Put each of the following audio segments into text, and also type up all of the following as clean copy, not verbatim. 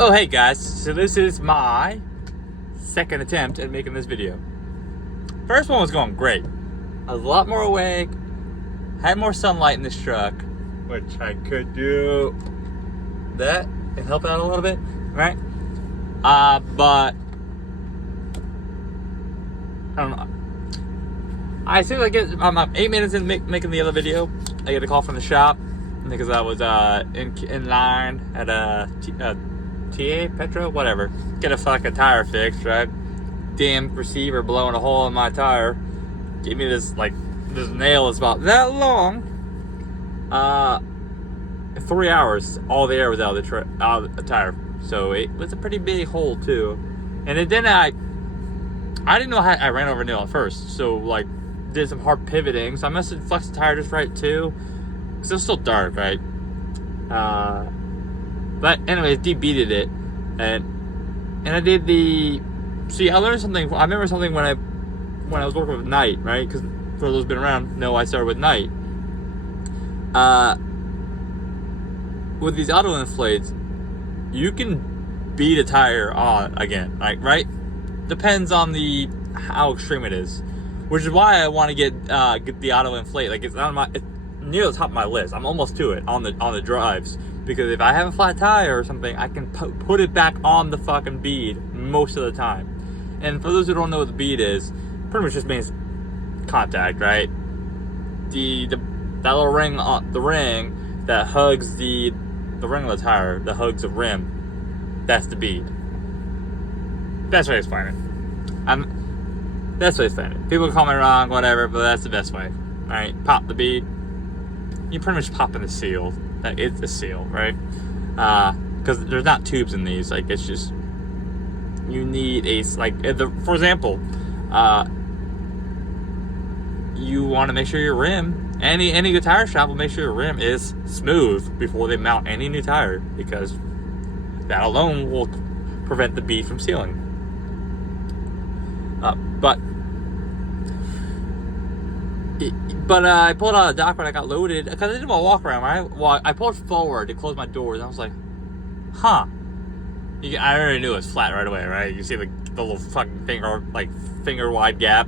Oh hey guys, so this is my second attempt at making this video. First one was going great. I was a lot more awake, had more sunlight in this truck, which I could do that and help out a little bit, right? But I don't know. As soon as I'm 8 minutes in making the other video, I get a call from the shop because I was in line at a TA, Petro, whatever. Get a fucking tire fixed, right? Damn receiver blowing a hole in my tire. Gave me this nail that's about that long. 3 hours, all the air was out of the tire. So it was a pretty big hole too. And then I didn't know how I ran over a nail at first. So did some hard pivoting. So I must have flexed the tire just right too. Cause it was still dark, right? But anyways, debeated it, and I did the. See, I learned something. I remember something when I was working with Knight, right? Because for those who've been around, know I started with Knight. With these auto inflates, you can beat a tire on again, right? Depends on how extreme it is, which is why I want to get the auto inflate. It's near the top of my list. I'm almost to it on the drives. Because if I have a flat tire or something, I can put it back on the fucking bead most of the time. And for those who don't know what the bead is, pretty much just means contact, right? That little ring on the ring that hugs the ring of the tire, that hugs the rim, that's the bead. Best way to explain it. Best way to explain it. People call me wrong, whatever, but that's the best way. Alright, pop the bead. You pretty much pop in the seal. It's a seal, right? Because there's not tubes in these. It's just you need for example, you want to make sure your rim. Any good tire shop will make sure your rim is smooth before they mount any new tire, because that alone will prevent the bead from sealing. But I pulled out a dock when I got loaded, because I did my walk around, right? Well, I pulled forward to close my doors, and I was like, huh. I already knew it was flat right away, right? You see the little fucking finger wide gap.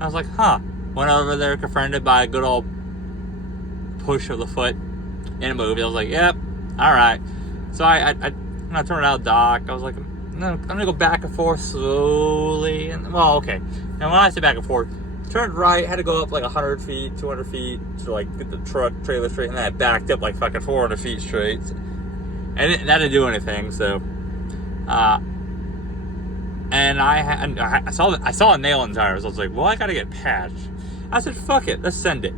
I was like, huh. Went over there, confronted by a good old push of the foot, and it moved. I was like, yep, alright. So I turned out dock. I was like, I'm gonna go back and forth slowly. Okay. And when I say back and forth, turned right, had to go up 100 feet, 200 feet to get the trailer straight, and then I backed up fucking 400 feet straight. And that didn't do anything, so. And I saw a nail in the tires. I was like, well, I gotta get patched. I said, fuck it, let's send it.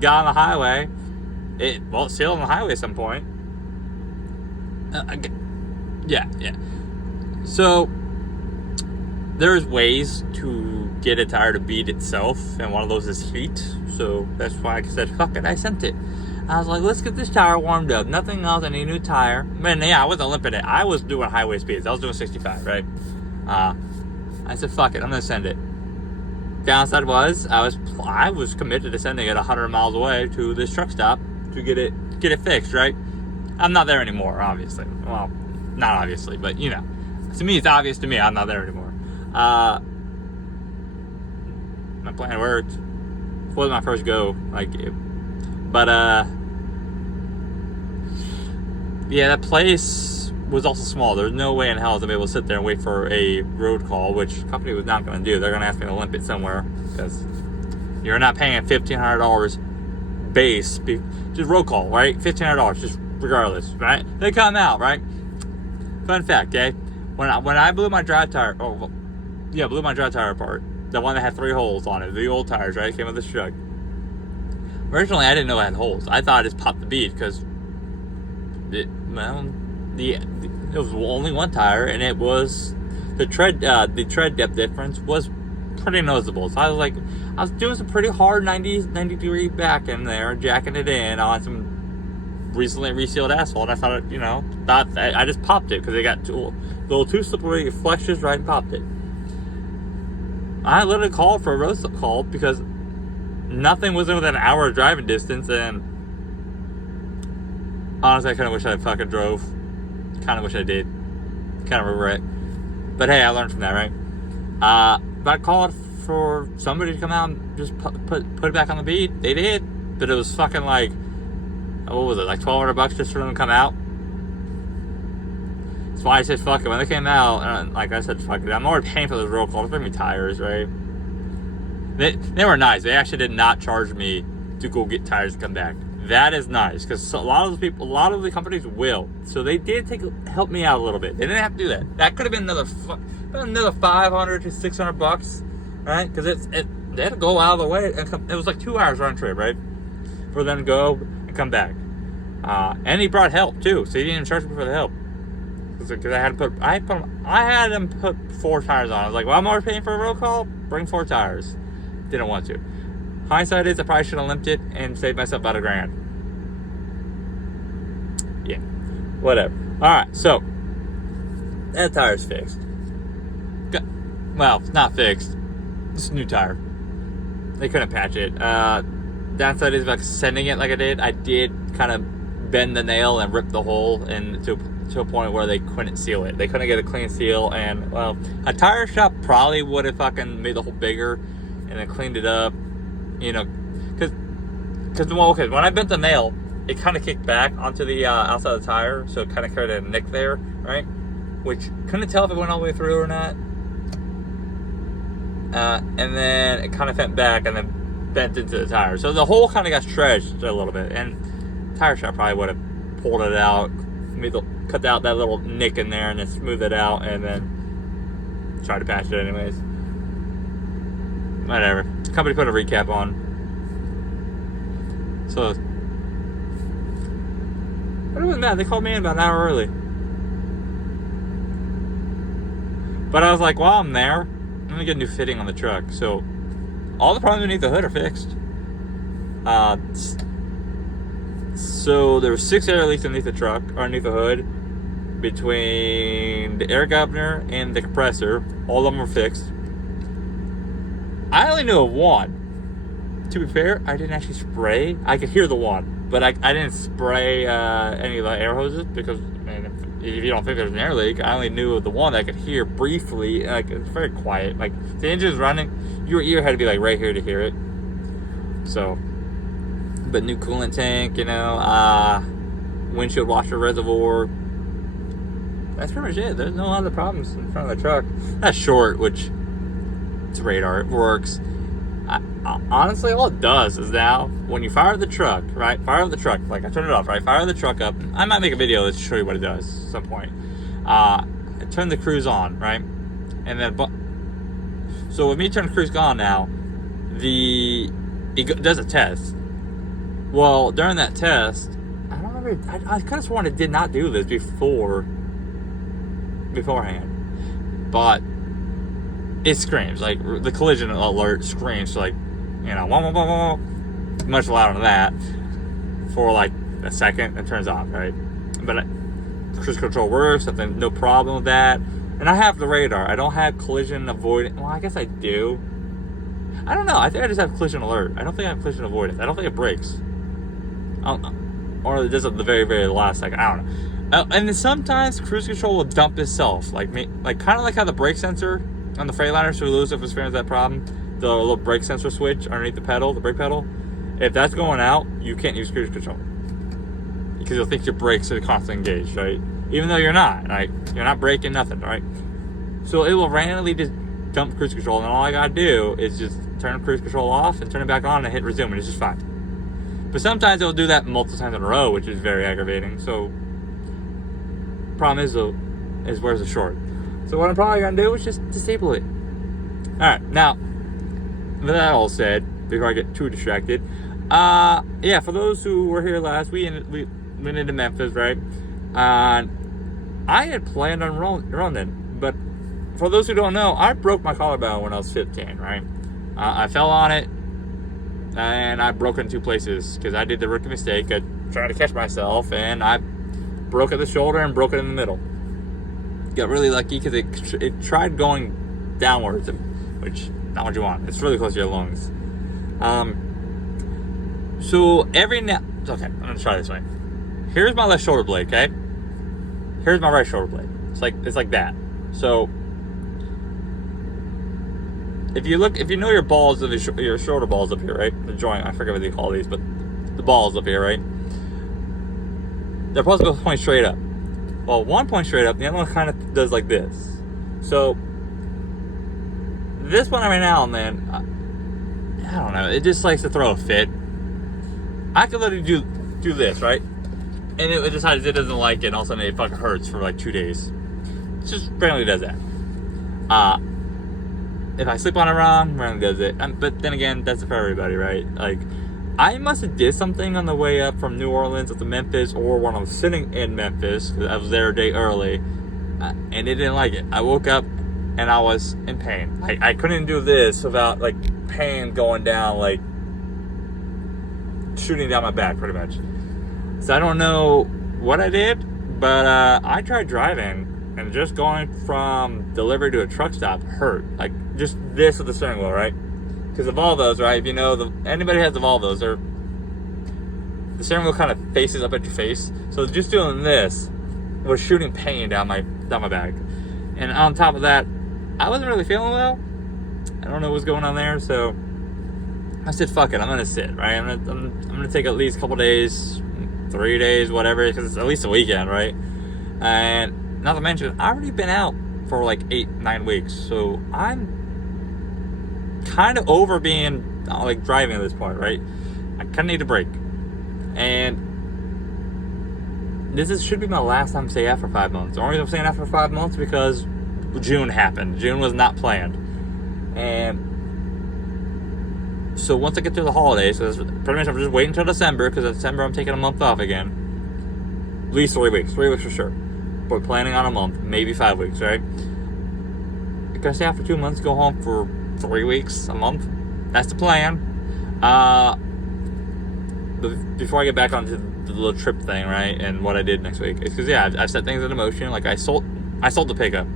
Got on the highway. It sealed on the highway at some point. Yeah. So, there's ways to get a tire to bead itself, and one of those is heat. So that's why I said, fuck it, I sent it. I was like, let's get this tire warmed up. Nothing else, I need a new tire. Man, yeah, I wasn't limping it. I was doing highway speeds. I was doing 65, right? I said, fuck it, I'm gonna send it. Downside was, I was committed to sending it 100 miles away to this truck stop to get it fixed, right? I'm not there anymore, obviously. Well, not obviously, but to me, it's obvious to me I'm not there anymore. My plan worked. It wasn't my first go, but yeah, that place was also small. There's no way in hell I was gonna be able to sit there and wait for a road call, which the company was not gonna do. They're gonna ask me to limp it somewhere, because you're not paying $1,500 base, just road call, right? $1,500, just regardless, right? They come out, right? Fun fact, okay? When I blew my drive tire, blew my drive tire apart. The one that had 3 holes on it, the old tires, right? Came with this truck. Originally, I didn't know it had holes. I thought I just popped the bead because it was only one tire, and it was the tread depth difference was pretty noticeable. So I was doing some pretty hard 90 degree back in there, jacking it in on some recently resealed asphalt. I thought I just popped it because it got a little too slippery. It flexed just right and popped it. I literally called for a road call because nothing was within an hour driving distance, and honestly, I kind of wish I fucking drove. Kind of wish I did. Kind of regret. But hey, I learned from that, right? But I called for somebody to come out and just put it back on the beat. They did. But it was fucking like, what was it, like $1,200 just for them to come out? That's why I said fuck it. When they came out, like I said, fuck it. I'm already paying for those roll calls. Bring me tires, right? They were nice. They actually did not charge me to go get tires to come back. That is nice, because a lot of the companies will. So they did help me out a little bit. They didn't have to do that. That could have been another $500 to $600, right? Because they had to go out of the way and come. It was like 2 hours round trip, right, for them to go and come back. And he brought help too, so he didn't even charge me for the help. Because I had them put 4 tires on. I was like, well, I'm already paying for a roll call. Bring 4 tires. Didn't want to. Hindsight is I probably should have limped it and saved myself about $1,000. Yeah, whatever. All right, so that tire's fixed. Well, it's not fixed. It's a new tire. They couldn't patch it. Downside is about sending it like I did. I did kind of bend the nail and rip the hole and to a point where they couldn't seal it. They couldn't get a clean seal, and well, a tire shop probably would have fucking made the hole bigger and then cleaned it up, you know, because when I bent the nail, it kind of kicked back onto the outside of the tire, so it kind of created a nick there, right? Which couldn't tell if it went all the way through or not. And then it kind of bent back and then bent into the tire, so the hole kind of got stretched a little bit, and tire shop probably would have pulled it out, cut out that little nick in there, and then smooth it out, and then try to patch it anyways. Whatever. The company put a recap on. So, but it wasn't bad. They called me in about an hour early. But I was like, while I'm there, I'm gonna get a new fitting on the truck. So, all the problems beneath the hood are fixed. So there were 6 air leaks underneath the truck, or underneath the hood, between the air governor and the compressor. All of them were fixed. I only knew of one. To be fair, I didn't actually spray. I could hear the one, but I didn't spray any of the air hoses, because if you don't think there's an air leak, I only knew of the one that I could hear briefly. Like, it's very quiet. Like, if the engine's running, your ear had to be like right here to hear it. So, but new coolant tank, you know, windshield washer reservoir. That's pretty much it. There's no other problems in front of the truck. That's short, which it's radar. It works. Honestly, all it does is now, when you fire the truck, right? Fire up the truck. Like, I turn it off, right? Fire the truck up. I might make a video to show you what it does at some point. Turn the cruise on, right? And then, so with me turning the cruise on now, it does a test. Well, during that test, I don't remember. I could have sworn it did not do this beforehand, but it screams, like the collision alert screams, like, you know, much louder than that for like a second, and turns off, right? But cruise control works, nothing, no problem with that. And I have the radar. I don't have collision avoidance. Well, I guess I do. I don't know. I think I just have collision alert. I don't think I have collision avoidance. I don't think it brakes. I don't know. Or it does at the very, very last second. I don't know. And then sometimes cruise control will dump itself. Like kind of like how the brake sensor on the Freightliner, so Lewis experienced that problem. The little brake sensor switch underneath the pedal, the brake pedal. If that's going out, you can't use cruise control, because you'll think your brakes are constantly engaged, right? Even though you're not, right? You're not braking, nothing, right? So it will randomly just dump cruise control, and all I gotta do is just turn cruise control off and turn it back on and hit resume, and it's just fine. But sometimes it'll do that multiple times in a row, which is very aggravating. So, problem is though, where's the short? So what I'm probably gonna do is just disable it. All right, now with that all said, before I get too distracted, yeah, for those who were here last, we went into Memphis, right? I had planned on running, but for those who don't know, I broke my collarbone when I was 15, right? I fell on it, and I broke it in 2 places, because I did the rookie mistake of trying to catch myself, and I broke at the shoulder and broke it in the middle. Got really lucky because it tried going downwards, which not what you want. It's really close to your lungs. So okay, I'm gonna try this way. Here's my left shoulder blade, okay? here's my right shoulder blade. It's like that. So if you know your balls of your shoulder balls up here, right? The joint, I forget what they call these, but the balls up here, right? They're supposed to point straight up. Well, one points straight up, the other one kind of does like this. So this one every now and then, I don't know, it just likes to throw a fit. I could literally do this, right? And it decides it doesn't like it, and all of a sudden it fucking hurts for like 2 days. It just randomly does that. If I sleep on it wrong, randomly does it. But then again, that's for everybody, right? Like, I must have did something on the way up from New Orleans up to Memphis, or when I was sitting in Memphis, because I was there a day early, and it didn't like it. I woke up and I was in pain. I couldn't do this without like pain going down, like shooting down my back, pretty much. So I don't know what I did, but I tried driving, and just going from delivery to a truck stop hurt. Like, just this with the steering wheel, right? Because the Volvos, right? If you know, anybody has the Volvos, the steering wheel kind of faces up at your face. So just doing this was shooting pain down my back. And on top of that, I wasn't really feeling well. I don't know what's going on there, so I said, "Fuck it, I'm gonna sit, right? I'm gonna take at least a couple days, 3 days, whatever, because it's at least a weekend, right?" And not to mention, I've already been out for like 8-9 weeks, so I'm kind of over being like driving at this point, right? I kind of need a break, and this should be my last time saying after 5 months. The only reason I'm saying after 5 months because June happened. June was not planned, and so once I get through the holidays, so pretty much I'm just waiting until December, because in December I'm taking a month off again. At least 3 weeks. 3 weeks for sure. But planning on a month, maybe 5 weeks, right? I'm gonna stay out for 2 months, go home for 3 weeks, a month. That's the plan. But before I get back onto the little trip thing, right, and what I did next week, it's because I've set things into motion. Like I sold the pickup.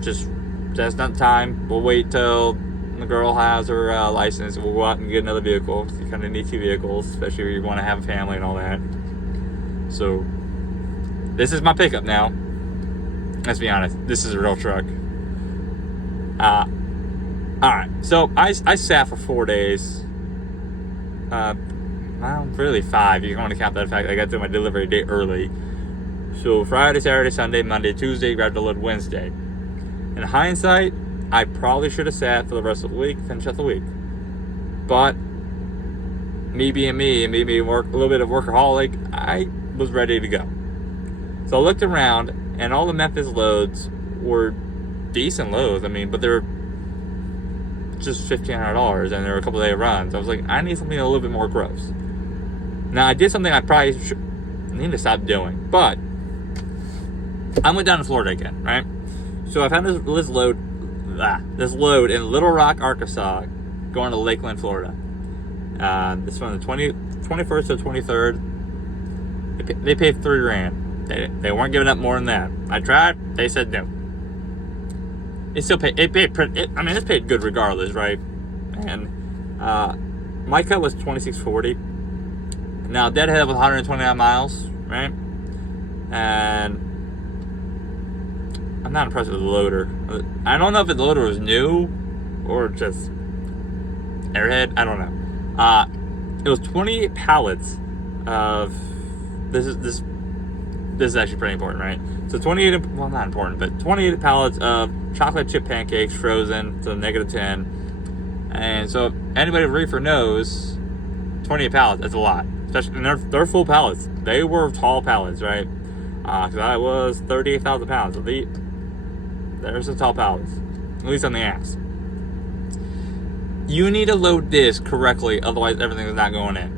Just that's not time. We'll wait till the girl has her license. We'll go out and get another vehicle. You kind of need 2 vehicles, especially if you want to have a family and all that. So this is my pickup now. Let's be honest, this is a real truck. Alright, so I sat for 4 days. Well, really 5. You want to count that fact I got to my delivery day early. So Friday, Saturday, Sunday, Monday, Tuesday, grabbed a load Wednesday. In hindsight, I probably should have sat for the rest of the week, finish out the week. But me being me and me being a little bit of workaholic, I was ready to go. So I looked around, and all the Memphis loads were decent loads. I mean, but they're just $1,500, and there were a couple of day runs. I was like, I need something a little bit more gross. Now, I did something I probably need to stop doing, but I went down to Florida again, right? So I found this load in Little Rock, Arkansas, going to Lakeland, Florida. This is from the 21st to the 23rd. They paid $3,000. They weren't giving up more than that. I tried. They said no. It still paid. It's paid good regardless, right? And my cut was $26.40. Now Deadhead was 129 miles, right? And I'm not impressed with the loader. I don't know if the loader was new or just airhead. I don't know. It was 20 pallets of this is actually pretty important, right? So 28, well, not important, but 28 pallets of chocolate chip pancakes frozen to -10. And so if anybody with reefer knows, 28 pallets, that's a lot. Especially, and they're full pallets. They were tall pallets, right? Because I was 38,000 pounds. So there's some tall pallets, at least on the ass. You need to load this correctly, otherwise everything is not going in.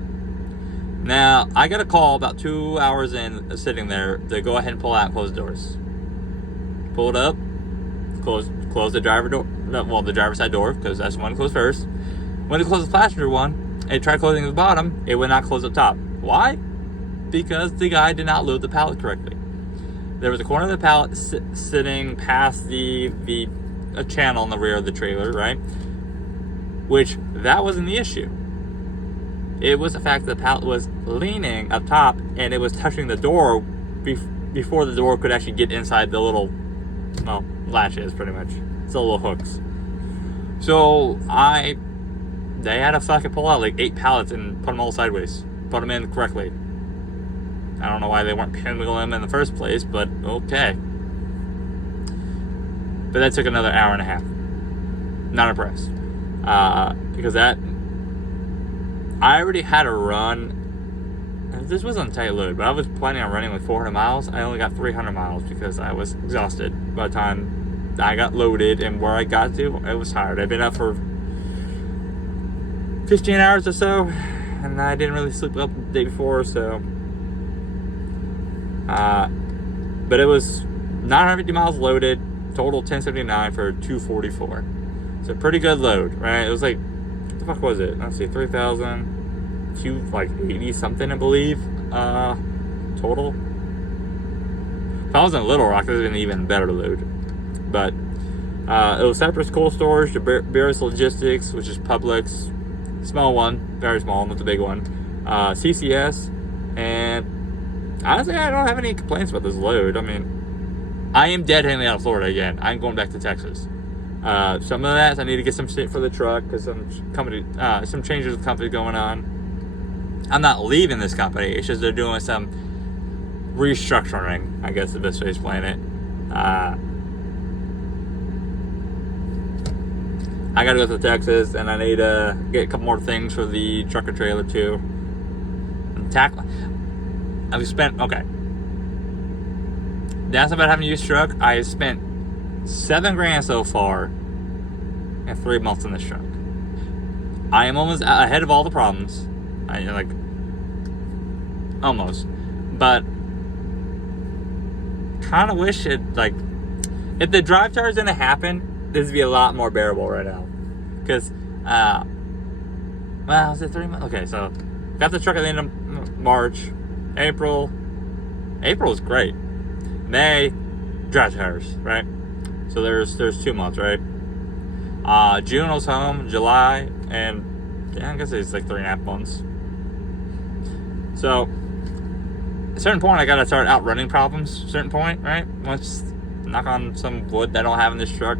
Now, I got a call about 2 hours in, sitting there, to go ahead and pull out and close the doors. Pull it up, close the driver door, well, the driver's side door, because that's the one to close first. When it closed the passenger one, and tried closing the bottom, it would not close up top. Why? Because the guy did not load the pallet correctly. There was a corner of the pallet sitting past a channel in the rear of the trailer, right? Which, that wasn't the issue. It was the fact that the pallet was leaning up top and it was touching the door before the door could actually get inside the little, well, latches pretty much. It's the little hooks. So they had to fucking pull out like 8 pallets and put them all sideways. Put them in correctly. I don't know why they weren't pinwheeling them in the first place, but okay. But that took another hour and a half. Not impressed. Because I already had a run. This wasn't a tight load, but I was planning on running like 400 miles. I only got 300 miles because I was exhausted by the time I got loaded, and where I got to, I was tired. I'd been up for 15 hours or so, and I didn't really sleep up the day before, so. But it was 950 miles loaded, total 1079 for 244. So pretty good load, right? It was like, what the fuck was it? Let's see, 3,280 something, I believe, total. If I was in Little Rock, it would have been an even better load. But it was Cypress Cold Storage, Beerus Logistics, which is Publix, small one, very small, not the big one, CCS, and honestly, I don't have any complaints about this load. I mean, I am dead-handing out of Florida again. I'm going back to Texas. Some of that, I need to get some shit for the truck because some changes with the company going on. I'm not leaving this company. It's just they're doing some restructuring, I guess is the best way to explain it. I gotta go to Texas, and I need to get a couple more things for the trucker trailer too. And I've spent, okay. That's about having a used truck. I spent $7,000 so far in 3 months in this truck. I am almost ahead of all the problems. Almost. But kind of wish it, if the drive charge didn't happen, this would be a lot more bearable right now. Because, was it 3 months? Okay, so got the truck at the end of March. April was great. May, drive tires, right? So there's 2 months, right? June I was home, July, and I guess it's like 3.5 months. So at a certain point, I gotta start outrunning problems. Certain point, right? Once knock on some wood that I don't have in this truck.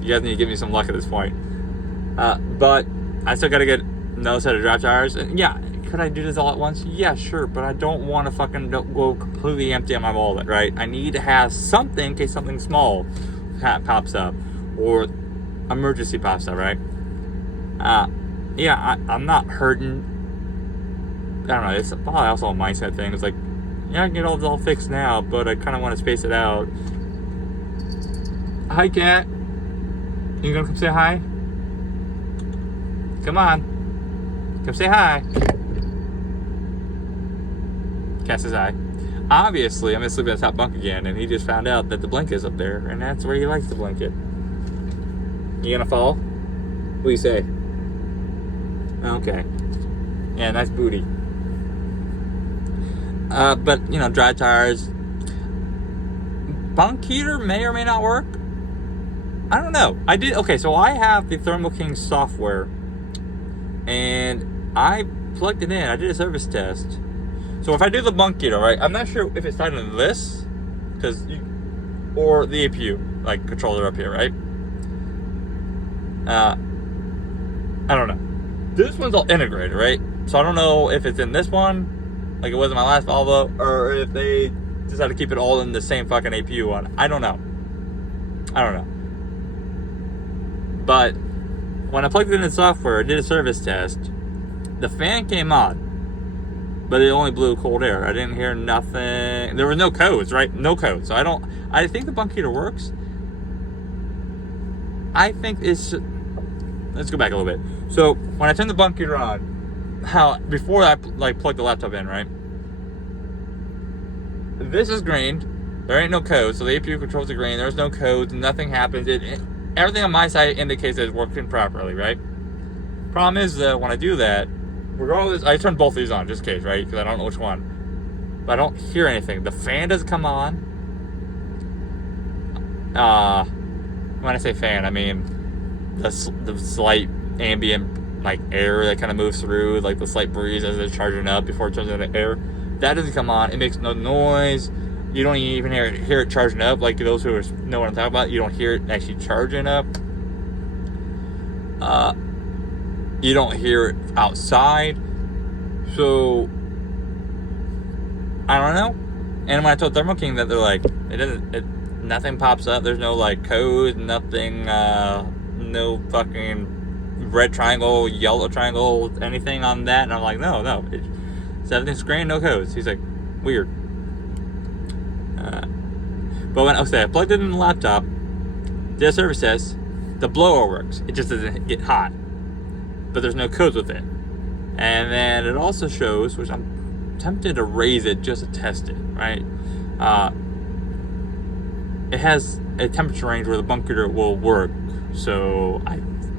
You guys need to give me some luck at this point. But I still gotta get another set of drive tires, and yeah. Could I do this all at once? Yeah, sure, but I don't want to fucking go completely empty on my wallet, right? I need to have something in case something small pops up or emergency pops up, right? I'm not hurting. I don't know. It's probably also a mindset thing. It's like, yeah, I can get all fixed now, but I kind of want to space it out. Hi, Cat. You gonna come say hi? Come on. Come say hi. Cat says hi. Obviously, I'm asleep in the top bunk again, and he just found out that the blanket's up there, and that's where he likes the blanket. You gonna fall? What do you say? Okay. Yeah, nice booty. But, dry tires. Bunk heater may or may not work. I don't know. So I have the Thermo King software, and I plugged it in. I did a service test. So if I do the bunk heater, right, I'm not sure if it's tied into this, or the APU, controller up here, right? I don't know. This one's all integrated, right? So I don't know if it's in this one, like it was in my last Volvo, or if they decided to keep it all in the same fucking APU one. I don't know. But when I plugged it in the software, I did a service test. The fan came on, but it only blew cold air. I didn't hear nothing. There were no codes, right? No codes. So I think the bunk heater works. I think let's go back a little bit. So when I turned the bunk heater on, before I plugged the laptop in, right? This is green. There ain't no code, so the APU controls the green. There's no codes. Nothing happens. Everything on my side indicates that it's working properly, right? Problem is that when I do that, regardless, I turned both of these on just in case, right? Because I don't know which one. But I don't hear anything. The fan doesn't come on. When I say fan, I mean the slight ambient like air that kind of moves through, like the slight breeze as it's charging up before it turns into air. That doesn't come on. It makes no noise. You don't even hear it charging up. Like those who know what I'm talking about, you don't hear it actually charging up. You don't hear it outside. So I don't know. And when I told Thermo King that, they're like, nothing pops up. There's no like code, nothing, no fucking red triangle, yellow triangle, anything on that. And I'm like, no, everything's green, no codes. He's like, weird. But when I plugged it in the laptop, did a service test, the blower works. It just doesn't get hot. But there's no codes with it. And then it also shows, which I'm tempted to raise it just to test it, right? It has a temperature range where the bunker will work. So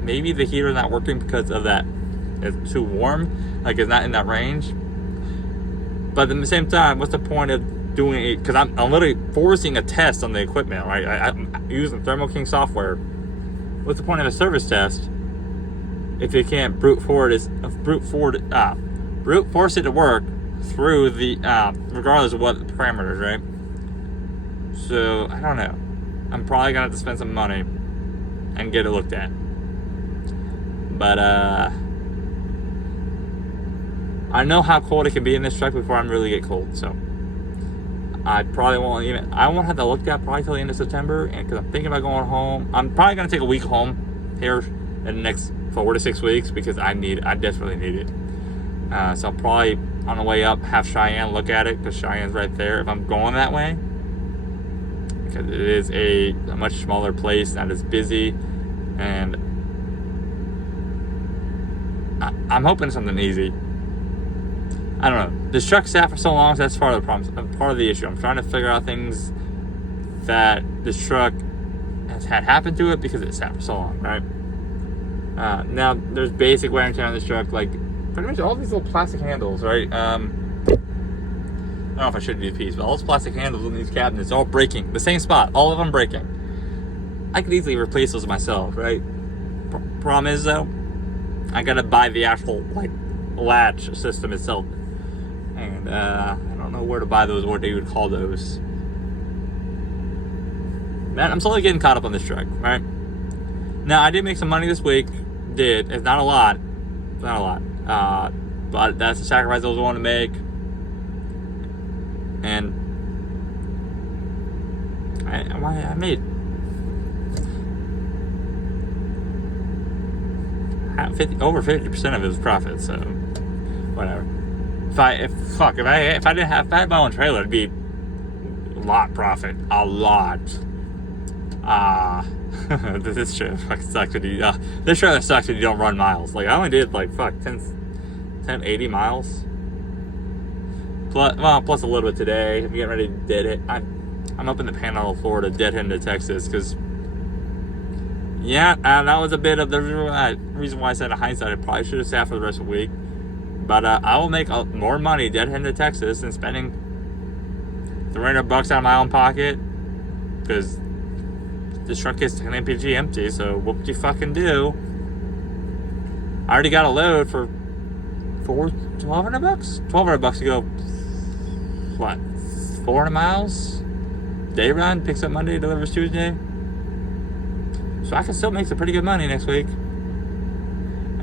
maybe the heater's not working because of that. It's too warm, like it's not in that range. But at the same time, what's the point of doing it? Because I'm literally forcing a test on the equipment, right? I'm using Thermo King software. What's the point of a service test if you can't brute force it to work through the regardless of what the parameters, right? So I don't know. I'm probably gonna have to spend some money and get it looked at. But I know how cold it can be in this truck before I really get cold, so I probably won't have to look at probably till the end of September, and because I'm thinking about going home. I'm probably gonna take a week home here in the next 4 to 6 weeks because I desperately need it. So I'll probably on the way up have Cheyenne look at it because Cheyenne's right there if I'm going that way, because it is a much smaller place, not as busy, and I'm hoping something easy. I don't know. This truck sat for so long, so that's part of the problem. Part of the issue. I'm trying to figure out things that this truck has had happen to it because it sat for so long, right? Now, there's basic wear and tear on this truck, like pretty much all these little plastic handles, right? I don't know if I should do these, but all those plastic handles in these cabinets are all breaking. The same spot, all of them breaking. I could easily replace those myself, right? Problem is, though, I gotta buy the actual, like, latch system itself. And I don't know where to buy those, what they would call those. Man, I'm slowly getting caught up on this truck, right? Now, I did make some money this week. It's not a lot. But that's the sacrifice I was willing to make. And I made over 50% of it was profit, so whatever. If I had my own trailer, it'd be a lot profit. A lot. This trailer fucking sucks when this trailer sucks when you don't run miles. Like I only did like 80 miles. Plus a little bit today. I'm getting ready to dead hit. I'm up in the Panhandle, Florida, dead heading to Texas because that was a bit of the reason why I said in hindsight I probably should have sat for the rest of the week. But I will make more money dead heading to Texas than spending $300 out of my own pocket because this truck is an MPG empty. So what you fucking do? I already got a load for $1,200. $1,200 to go. What? 400 miles? Day run, picks up Monday, delivers Tuesday. So I can still make some pretty good money next week.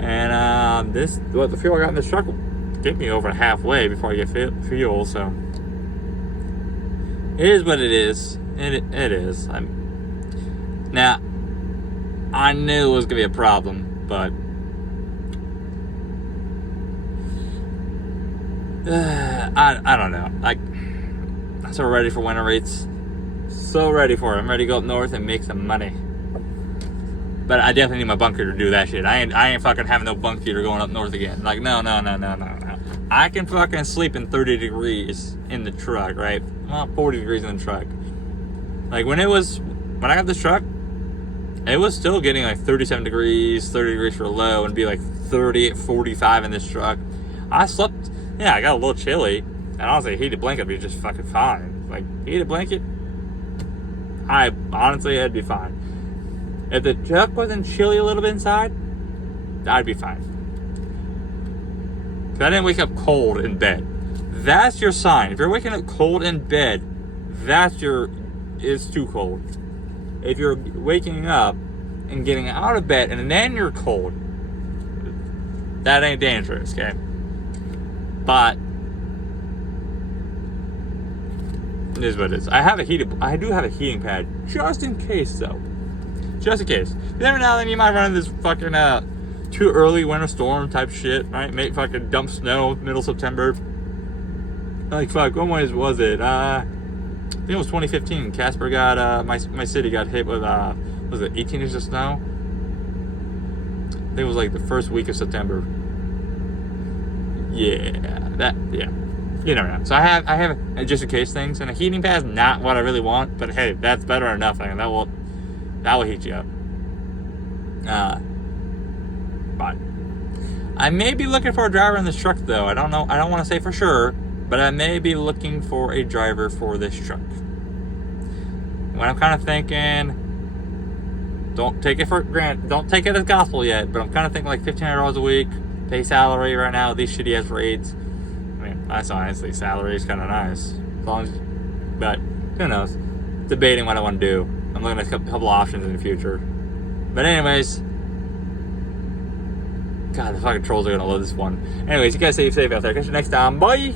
And the fuel I got in this truck will get me over halfway before I get fuel. So it is what it is. It is. Now I knew it was gonna be a problem, but I don't know. I'm so ready for winter rates. So ready for it. I'm ready to go up north and make some money. But I definitely need my bunker to do that shit. I ain't fucking having no bunk heater going up north again. Like, no. I can fucking sleep in 30 degrees in the truck, right? Well, 40 degrees in the truck. Like, when I got this truck, it was still getting like 37 degrees, 30 degrees for low, and be like 38, 45 in this truck. I slept, I got a little chilly. And honestly, a heated blanket would be just fucking fine. Like, heated blanket, it'd be fine. If the truck wasn't chilly a little bit inside, I'd be fine. 'Cause I didn't wake up cold in bed. That's your sign. If you're waking up cold in bed, it's too cold. If you're waking up and getting out of bed and then you're cold, that ain't dangerous, okay? But it is what it is. I do have a heating pad, just in case though. Just in case. Every now and then you might run into this fucking too early winter storm type shit, right? Make fucking dump snow middle September. Like fuck, when was it? I think it was 2015. Casper got my city got hit with was it 18 inches of snow? I think it was like the first week of September. Yeah. You never know. So I have just in case things, and a heating pad is not what I really want, but hey, that's better than nothing. That will heat you up. But I may be looking for a driver in this truck though. I don't know. I don't want to say for sure, but I may be looking for a driver for this truck. What I'm kind of thinking, don't take it for granted. Don't take it as gospel yet, but I'm kind of thinking like $1,500 a week, pay salary right now. These shitty ass rates. I mean, that's honestly salary is kind of nice, as long as. But who knows? Debating what I want to do. I'm looking at a couple options in the future. But anyways, God, the fucking trolls are gonna love this one. Anyways, you guys stay safe out there. Catch you next time. Bye.